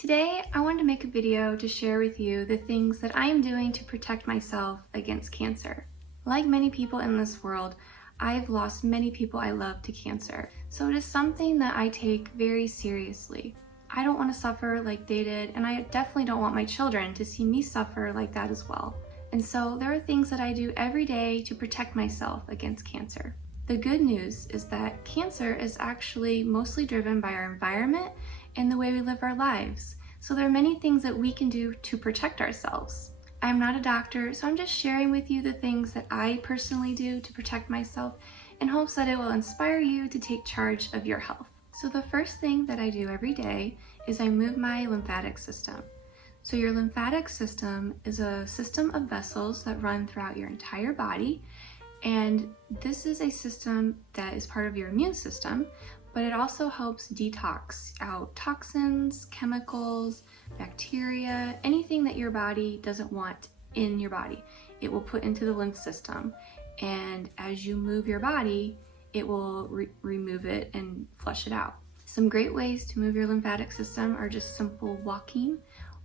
Today, I wanted to make a video to share with you the things that I am doing to protect myself against cancer. Like many people in this world, I've lost many people I love to cancer, so it is something that I take very seriously. I don't want to suffer like they did, and I definitely don't want my children to see me suffer like that as well. And so there are things that I do every day to protect myself against cancer. The good news is that cancer is actually mostly driven by our environment and the way we live our lives. So there are many things that we can do to protect ourselves. I'm not a doctor, so I'm just sharing with you the things that I personally do to protect myself in hopes that it will inspire you to take charge of your health. So the first thing that I do every day is I move my lymphatic system. So your lymphatic system is a system of vessels that run throughout your entire body, and this is a system that is part of your immune system, but it also helps detox out toxins, chemicals, bacteria, anything that your body doesn't want in your body. It will put into the lymph system, and as you move your body, it will remove it and flush it out. Some great ways to move your lymphatic system are just simple walking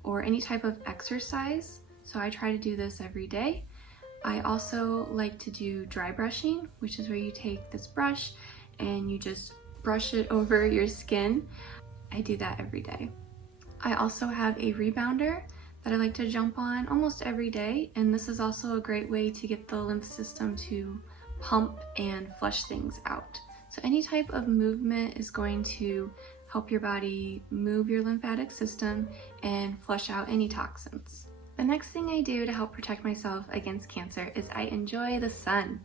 or any type of exercise. So I try to do this every day. I also like to do dry brushing, which is where you take this brush and you just brush it over your skin. I do that every day. I also have a rebounder that I like to jump on almost every day, and this is also a great way to get the lymph system to pump and flush things out. So any type of movement is going to help your body move your lymphatic system and flush out any toxins. The next thing I do to help protect myself against cancer is I enjoy the sun.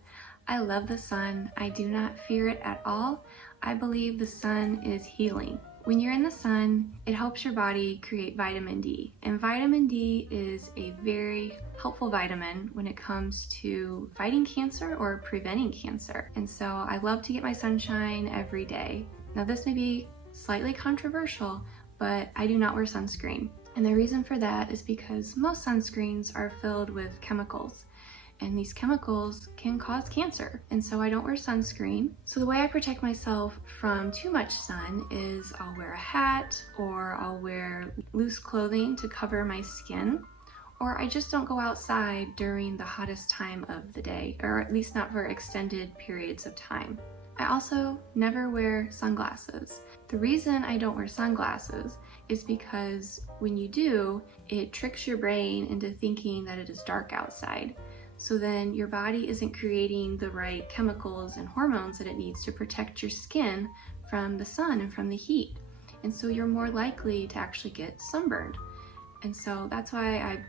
I love the sun. I do not fear it at all. I believe the sun is healing. When you're in the sun, it helps your body create vitamin D. And vitamin D is a very helpful vitamin when it comes to fighting cancer or preventing cancer. And so I love to get my sunshine every day. Now this may be slightly controversial, but I do not wear sunscreen. And the reason for that is because most sunscreens are filled with chemicals, and these chemicals can cause cancer. And so I don't wear sunscreen. So the way I protect myself from too much sun is I'll wear a hat, or I'll wear loose clothing to cover my skin, or I just don't go outside during the hottest time of the day, or at least not for extended periods of time. I also never wear sunglasses. The reason I don't wear sunglasses is because when you do, it tricks your brain into thinking that it is dark outside. So then your body isn't creating the right chemicals and hormones that it needs to protect your skin from the sun and from the heat. And so you're more likely to actually get sunburned. And so that's why I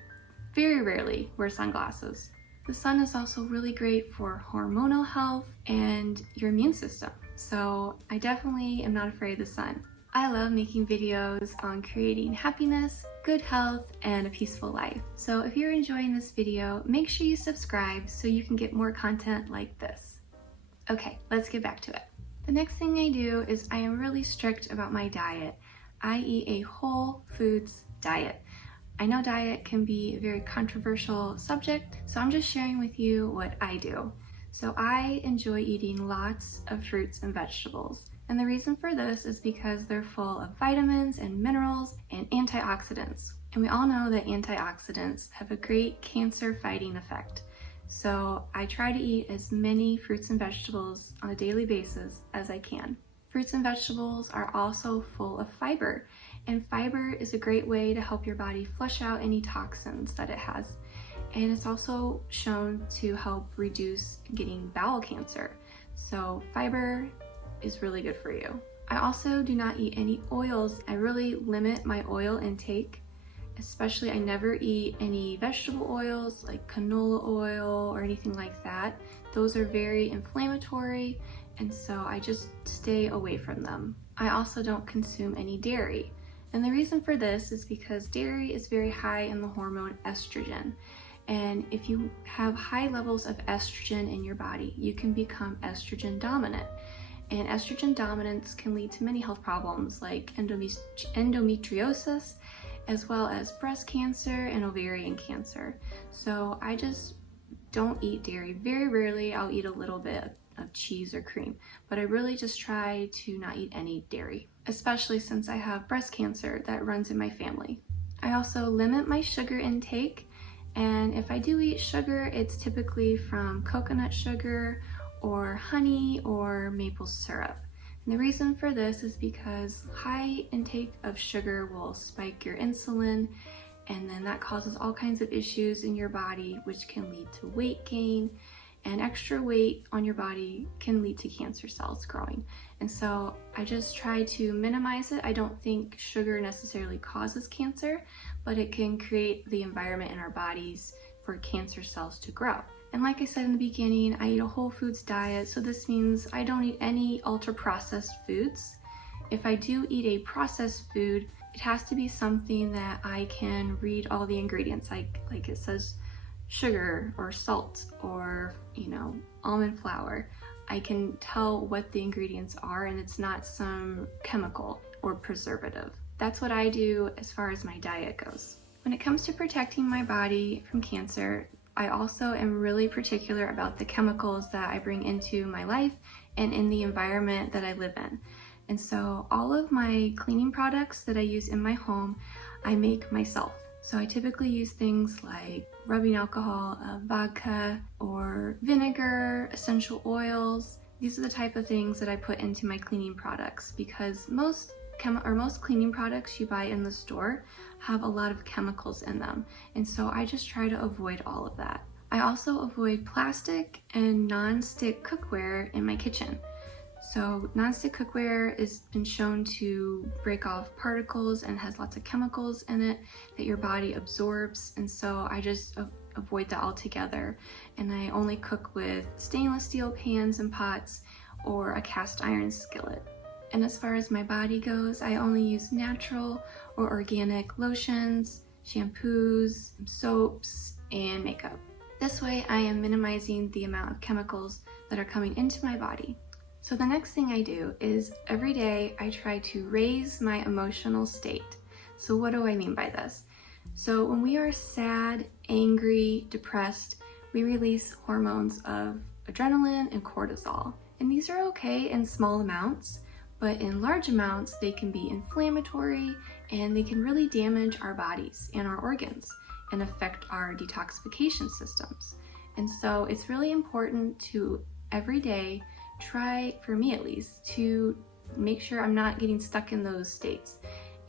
very rarely wear sunglasses. The sun is also really great for hormonal health and your immune system. So I definitely am not afraid of the sun. I love making videos on creating happiness, good health, and a peaceful life. So if you're enjoying this video, make sure you subscribe so you can get more content like this. Okay, let's get back to it. The next thing I do is I am really strict about my diet. I eat a whole foods diet. I know diet can be a very controversial subject, so I'm just sharing with you what I do. So I enjoy eating lots of fruits and vegetables. And the reason for this is because they're full of vitamins and minerals and antioxidants. And we all know that antioxidants have a great cancer fighting effect. So I try to eat as many fruits and vegetables on a daily basis as I can. Fruits and vegetables are also full of fiber. And fiber is a great way to help your body flush out any toxins that it has. And it's also shown to help reduce getting bowel cancer. So fiber is really good for you. I also do not eat any oils. I really limit my oil intake, especially I never eat any vegetable oils like canola oil or anything like that. Those are very inflammatory, and so I just stay away from them. I also don't consume any dairy. And the reason for this is because dairy is very high in the hormone estrogen. And if you have high levels of estrogen in your body, you can become estrogen dominant. And estrogen dominance can lead to many health problems like endometriosis, as well as breast cancer and ovarian cancer. So I just don't eat dairy. Very rarely I'll eat a little bit of cheese or cream, but I really just try to not eat any dairy. especially since I have breast cancer that runs in my family. I also limit my sugar intake, and if I do eat sugar, it's typically from coconut sugar or honey or maple syrup. And the reason for this is because high intake of sugar will spike your insulin, and then that causes all kinds of issues in your body, which can lead to weight gain, and extra weight on your body can lead to cancer cells growing. And so I just try to minimize it. I don't think sugar necessarily causes cancer, but it can create the environment in our bodies for cancer cells to grow. And like I said in the beginning, I eat a whole foods diet, so this means I don't eat any ultra processed foods. If I do eat a processed food, it has to be something that I can read all the ingredients, like it says sugar or salt or, almond flour. I can tell what the ingredients are, and it's not some chemical or preservative. That's what I do as far as my diet goes. When it comes to protecting my body from cancer, I also am really particular about the chemicals that I bring into my life and in the environment that I live in. And so all of my cleaning products that I use in my home, I make myself. So I typically use things like rubbing alcohol, vodka, or vinegar, essential oils. These are the type of things that I put into my cleaning products, because most cleaning products you buy in the store have a lot of chemicals in them. And so I just try to avoid all of that. I also avoid plastic and non-stick cookware in my kitchen. So non-stick cookware has been shown to break off particles and has lots of chemicals in it that your body absorbs, and so I just avoid that altogether. And I only cook with stainless steel pans and pots or a cast iron skillet. And as far as my body goes, I only use natural or organic lotions, shampoos, soaps, and makeup. This way I am minimizing the amount of chemicals that are coming into my body. So the next thing I do is every day I try to raise my emotional state. So what do I mean by this? So when we are sad, angry, depressed, we release hormones of adrenaline and cortisol. And these are okay in small amounts, but in large amounts they can be inflammatory and they can really damage our bodies and our organs and affect our detoxification systems. And so it's really important to every day try, for me at least, to make sure I'm not getting stuck in those states,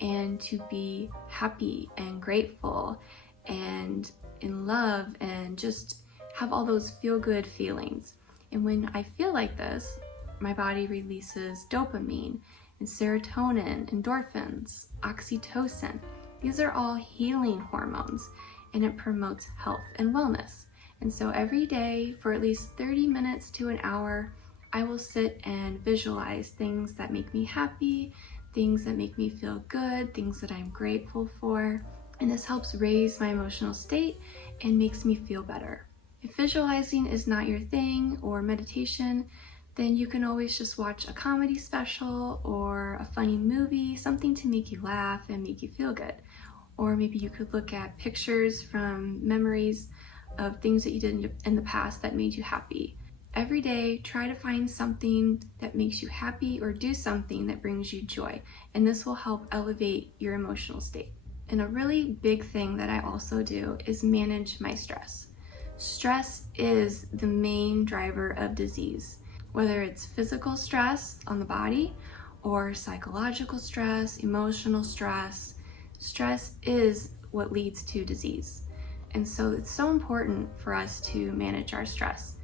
and to be happy and grateful and in love and just have all those feel-good feelings. And when I feel like this, my body releases dopamine and serotonin, endorphins, oxytocin. These are all healing hormones, and it promotes health and wellness. And so every day for at least 30 minutes to an hour, I will sit and visualize things that make me happy, things that make me feel good, things that I'm grateful for. And this helps raise my emotional state and makes me feel better. If visualizing is not your thing, or meditation, then you can always just watch a comedy special or a funny movie, something to make you laugh and make you feel good. Or maybe you could look at pictures from memories of things that you did in the past that made you happy. Every day, try to find something that makes you happy or do something that brings you joy, and this will help elevate your emotional state. And a really big thing that I also do is manage my stress. Stress is the main driver of disease, whether it's physical stress on the body or psychological stress, emotional stress. Stress is what leads to disease. And so it's so important for us to manage our stress.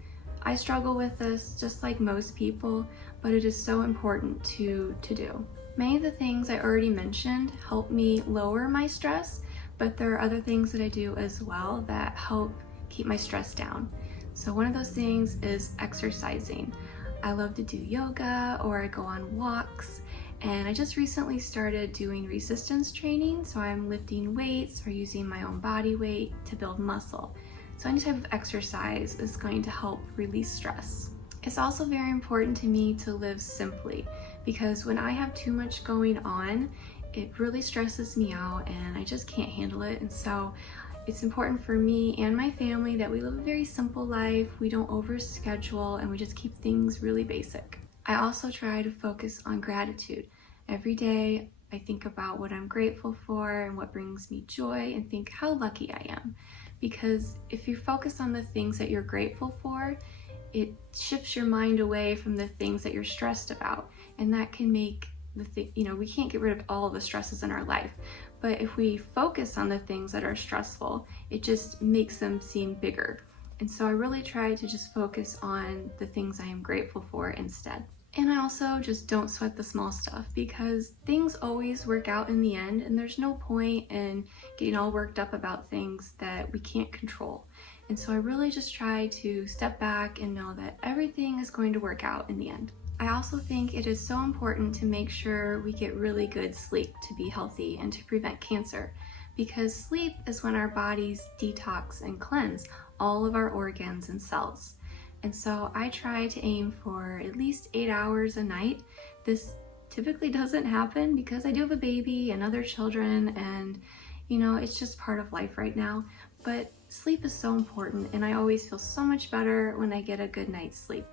I struggle with this just like most people, but it is so important to do. Many of the things I already mentioned help me lower my stress, but there are other things that I do as well that help keep my stress down. So one of those things is exercising. I love to do yoga, or I go on walks, and I just recently started doing resistance training, so I'm lifting weights or using my own body weight to build muscle. So any type of exercise is going to help release stress. It's also very important to me to live simply, because when I have too much going on, it really stresses me out and I just can't handle it. And so it's important for me and my family that we live a very simple life, we don't overschedule, and we just keep things really basic. I also try to focus on gratitude. Every day I think about what I'm grateful for and what brings me joy and think how lucky I am. Because if you focus on the things that you're grateful for, it shifts your mind away from the things that you're stressed about. And that can make we can't get rid of all the stresses in our life. But if we focus on the things that are stressful, it just makes them seem bigger. And so I really try to just focus on the things I am grateful for instead. And I also just don't sweat the small stuff, because things always work out in the end, and there's no point in getting all worked up about things that we can't control. And so I really just try to step back and know that everything is going to work out in the end. I also think it is so important to make sure we get really good sleep to be healthy and to prevent cancer, because sleep is when our bodies detox and cleanse all of our organs and cells. And so I try to aim for at least 8 hours a night. This typically doesn't happen because I do have a baby and other children, and it's just part of life right now. But sleep is so important, and I always feel so much better when I get a good night's sleep.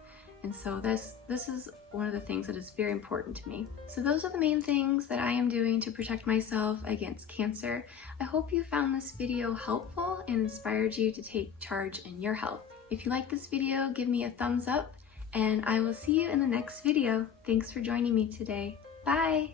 And so this is one of the things that is very important to me. So those are the main things that I am doing to protect myself against cancer. I hope you found this video helpful and inspired you to take charge in your health. If you like this video, give me a thumbs up, and I will see you in the next video. Thanks for joining me today. Bye!